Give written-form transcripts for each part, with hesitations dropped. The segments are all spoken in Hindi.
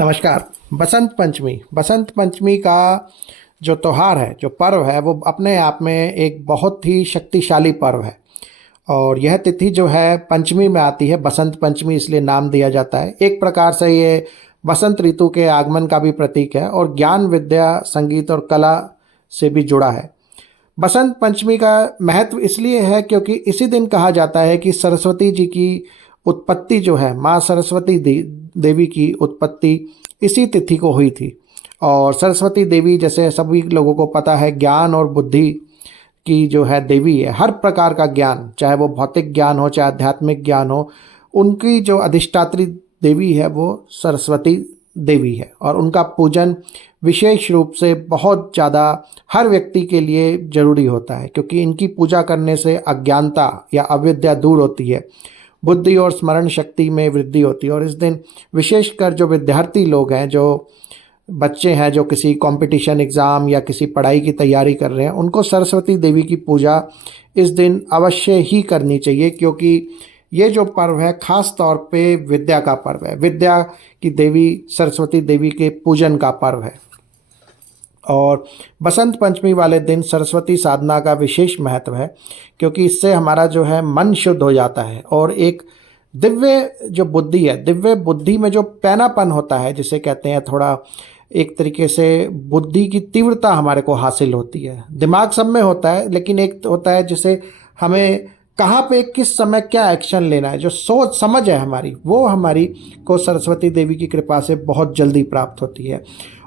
नमस्कार। बसंत पंचमी का जो त्योहार है, जो पर्व है, वो अपने आप में एक बहुत ही शक्तिशाली पर्व है। और यह तिथि जो है पंचमी में आती है, बसंत पंचमी इसलिए नाम दिया जाता है। एक प्रकार से ये बसंत ऋतु के आगमन का भी प्रतीक है और ज्ञान, विद्या, संगीत और कला से भी जुड़ा है। बसंत पंचमी का महत्व इसलिए है क्योंकि इसी दिन कहा जाता है कि सरस्वती जी की उत्पत्ति जो है, माँ सरस्वती देवी की उत्पत्ति इसी तिथि को हुई थी। और सरस्वती देवी, जैसे सभी लोगों को पता है, ज्ञान और बुद्धि की जो है देवी है। हर प्रकार का ज्ञान, चाहे वो भौतिक ज्ञान हो चाहे आध्यात्मिक ज्ञान हो, उनकी जो अधिष्ठात्री देवी है वो सरस्वती देवी है। और उनका पूजन विशेष रूप से बहुत ज़्यादा हर व्यक्ति के लिए जरूरी होता है, क्योंकि इनकी पूजा करने से अज्ञानता या अविद्या दूर होती है, बुद्धि और स्मरण शक्ति में वृद्धि होती है। और इस दिन विशेषकर जो विद्यार्थी लोग हैं, जो बच्चे हैं, जो किसी कंपटीशन एग्ज़ाम या किसी पढ़ाई की तैयारी कर रहे हैं, उनको सरस्वती देवी की पूजा इस दिन अवश्य ही करनी चाहिए, क्योंकि ये जो पर्व है खास तौर पे विद्या का पर्व है। विद्या की देवी सरस्वती देवी के पूजन का पर्व है। और बसंत पंचमी वाले दिन सरस्वती साधना का विशेष महत्व है, क्योंकि इससे हमारा जो है मन शुद्ध हो जाता है और एक दिव्य जो बुद्धि है, दिव्य बुद्धि में जो पैनापन होता है, जिसे कहते हैं, थोड़ा एक तरीके से बुद्धि की तीव्रता हमारे को हासिल होती है। दिमाग सब में होता है, लेकिन एक होता है जिसे हमें कहाँ पे किस समय क्या एक्शन लेना है, जो सोच समझ है हमारी, वो हमारी को सरस्वती देवी की कृपा से बहुत जल्दी प्राप्त होती है।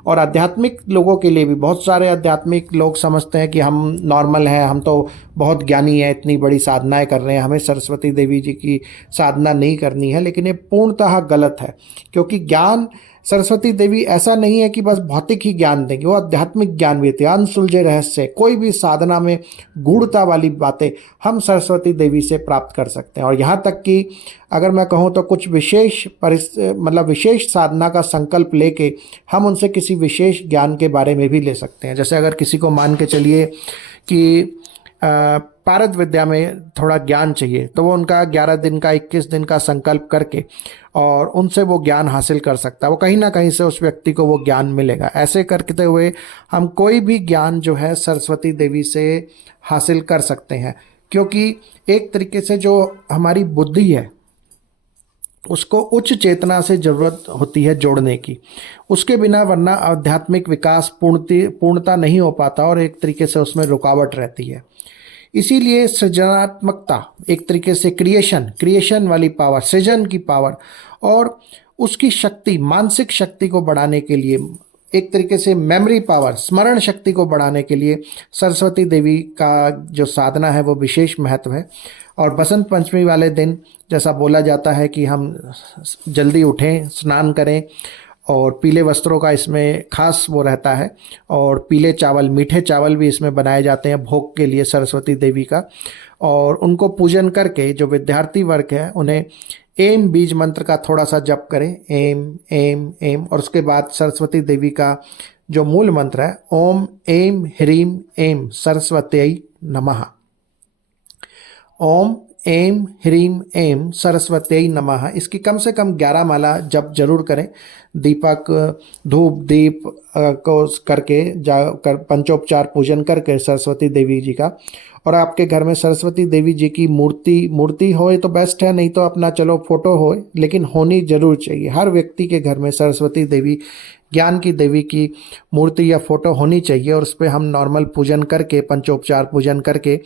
और आध्यात्मिक लोगों के लिए भी, बहुत सारे आध्यात्मिक लोग समझते हैं कि हम नॉर्मल हैं, हम तो बहुत ज्ञानी हैं, इतनी बड़ी साधनाएं कर रहे हैं, हमें सरस्वती देवी जी की साधना नहीं करनी है। लेकिन ये पूर्णतः गलत है, क्योंकि ज्ञान, सरस्वती देवी ऐसा नहीं है कि बस भौतिक ही ज्ञान देंगे, वो आध्यात्मिक ज्ञान भी देते हैं। अनसुलझे रहस्य, कोई भी साधना में गूढ़ता वाली बातें हम सरस्वती देवी से प्राप्त कर सकते हैं। और यहाँ तक कि अगर मैं कहूँ तो कुछ विशेष विशेष साधना का संकल्प लेके हम उनसे किसी विशेष ज्ञान के बारे में भी ले सकते हैं। जैसे अगर किसी को मान के चलिए कि पारद विद्या में थोड़ा ज्ञान चाहिए, तो वो उनका 11 दिन का, 21 दिन का संकल्प करके और उनसे वो ज्ञान हासिल कर सकता है। वो कहीं ना कहीं से उस व्यक्ति को वो ज्ञान मिलेगा। ऐसे करते हुए हम कोई भी ज्ञान जो है सरस्वती देवी से हासिल कर सकते हैं, क्योंकि एक तरीके से जो हमारी बुद्धि है उसको उच्च चेतना से ज़रूरत होती है जोड़ने की। उसके बिना वरना आध्यात्मिक विकास पूर्णता नहीं हो पाता और एक तरीके से उसमें रुकावट रहती है। इसीलिए सृजनात्मकता, एक तरीके से क्रिएशन वाली पावर, सृजन की पावर और उसकी शक्ति, मानसिक शक्ति को बढ़ाने के लिए, एक तरीके से मेमोरी पावर, स्मरण शक्ति को बढ़ाने के लिए सरस्वती देवी का जो साधना है वो विशेष महत्व है। और बसंत पंचमी वाले दिन जैसा बोला जाता है कि हम जल्दी उठें, स्नान करें और पीले वस्त्रों का इसमें खास वो रहता है। और पीले चावल, मीठे चावल भी इसमें बनाए जाते हैं भोग के लिए सरस्वती देवी का। और उनको पूजन करके जो विद्यार्थी वर्ग है उन्हें एम बीज मंत्र का थोड़ा सा जप करें, एम एम एम। और उसके बाद सरस्वती देवी का जो मूल मंत्र है, ओम एम ह्रीम एम सरस्वत्यै नमः। ओम एम ह्रीम एम सरस्वत्यै नमः, इसकी कम से कम 11 माला जप जरूर करें। दीपक, धूप, दीप को करके पंचोपचार पूजन करके सरस्वती देवी जी का। और आपके घर में सरस्वती देवी जी की मूर्ति होए तो बेस्ट है, नहीं तो अपना चलो फोटो हो, लेकिन होनी जरूर चाहिए। हर व्यक्ति के घर में सरस्वती देवी, ज्ञान की देवी की मूर्ति या फोटो होनी चाहिए। और उस पर हम नॉर्मल पूजन करके, पंचोपचार पूजन करके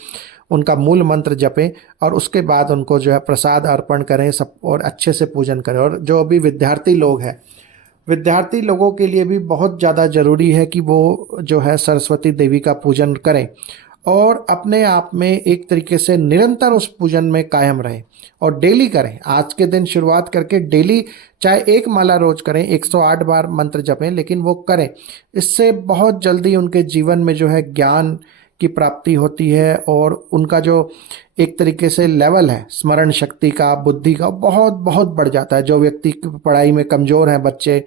उनका मूल मंत्र जपें और उसके बाद उनको जो है प्रसाद अर्पण करें सब, और अच्छे से पूजन करें। और जो अभी विद्यार्थी लोग हैं, विद्यार्थी लोगों के लिए भी बहुत ज़्यादा ज़रूरी है कि वो जो है सरस्वती देवी का पूजन करें और अपने आप में एक तरीके से निरंतर उस पूजन में कायम रहें और डेली करें। आज के दिन शुरुआत करके डेली, चाहे एक माला रोज करें, 108 बार मंत्र जपें, लेकिन वो करें। इससे बहुत जल्दी उनके जीवन में जो है ज्ञान की प्राप्ति होती है और उनका जो एक तरीके से लेवल है स्मरण शक्ति का, बुद्धि का, बहुत बहुत बढ़ जाता है। जो व्यक्ति पढ़ाई में कमज़ोर हैं बच्चे,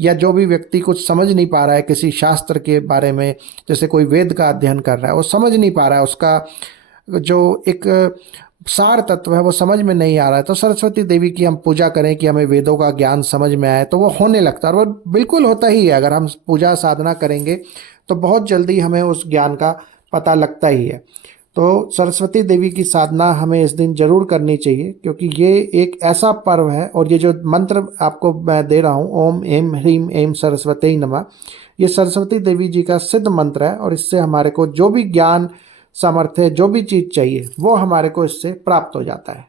या जो भी व्यक्ति कुछ समझ नहीं पा रहा है किसी शास्त्र के बारे में, जैसे कोई वेद का अध्ययन कर रहा है, वो समझ नहीं पा रहा है, उसका जो एक सार तत्व है वो समझ में नहीं आ रहा है, तो सरस्वती देवी की हम पूजा करें कि हमें वेदों का ज्ञान समझ में आए, तो वो होने लगता है। और वो बिल्कुल होता ही है, अगर हम पूजा साधना करेंगे तो बहुत जल्दी हमें उस ज्ञान का पता लगता ही है। तो सरस्वती देवी की साधना हमें इस दिन जरूर करनी चाहिए, क्योंकि ये एक ऐसा पर्व है। और ये जो मंत्र आपको मैं दे रहा हूँ, ओम एम ह्रीम एम सरस्वती नमः, ये सरस्वती देवी जी का सिद्ध मंत्र है। और इससे हमारे को जो भी ज्ञान सामर्थ्य, जो भी चीज़ चाहिए, वो हमारे को इससे प्राप्त हो जाता है।